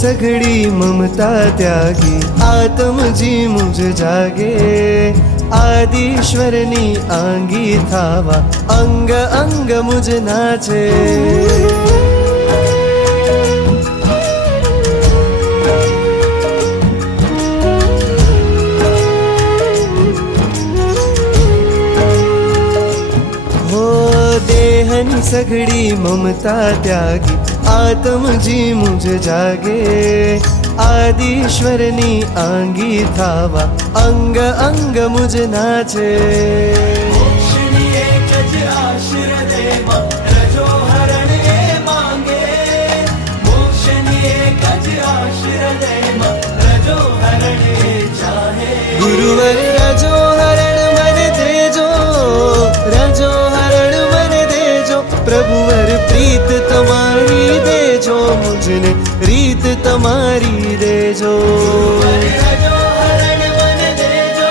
सघड़ी ममता त्यागी आत्मजी मुझ जागे आदिश्वरनी आंगी थावा अंग अंग मुझ नाचे हो देहनी सघड़ी ममता त्यागी आत्मजी मुझ जागे आदिश्वरनी आंगी थावा अंग अंग मुझ नाचे मोक्षनी एकज आश्र देवा रजो हरण ये मांगे मोक्षनी एकज आश्र देवा रजो हरण ये चाहे गुरुवर रजो हरण मन देजो रजो हरण मन देजो प्रभुवर प्रीत तमारी देजो मुझने रीत तमारी देजो रजो हरण मन देजो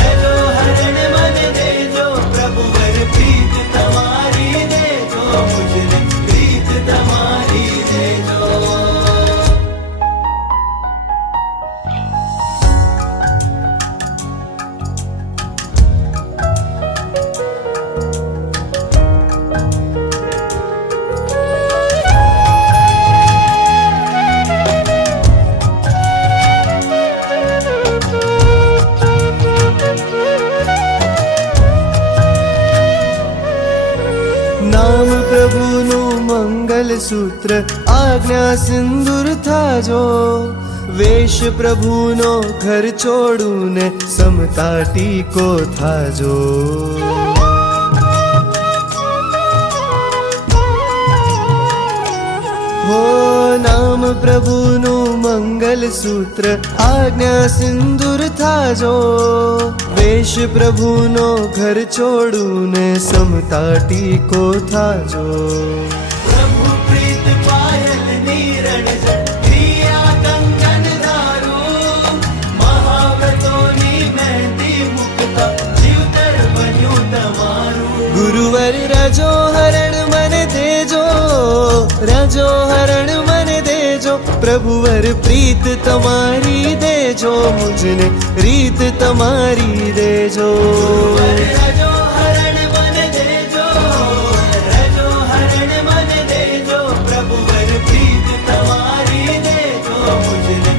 रजो हरण मन देजो प्रभुवर प्रीत तमारी देजो मुझने प्रीत तमारी देजो नाम प्रभुनु मंगल सूत्र आज्ञा सिंदूर था जो वेश प्रभुनो घर छोड़ू ने समता टीको था जो हो नाम प्रभुनु मंगल सूत्र आज्ञा सिंदूर था जो वेश प्रभुनो घर छोड़ू ने समता टीको था जो प्रभु प्रीत पायल नीरण प्रिया कंगन दारू महाव्रतोनी मेहंदी मुक्ता जीवतर बन्यो तमारू गुरुवर रजो हरण मन देजो रजो हरण मन देजो प्रभुवर प्रीत तमारी देजो मुझने रीत तमारी देजो रजो हरण मन देजो रजो हरण मन देजो प्रभुवर प्रीत तमारी देजो मुझने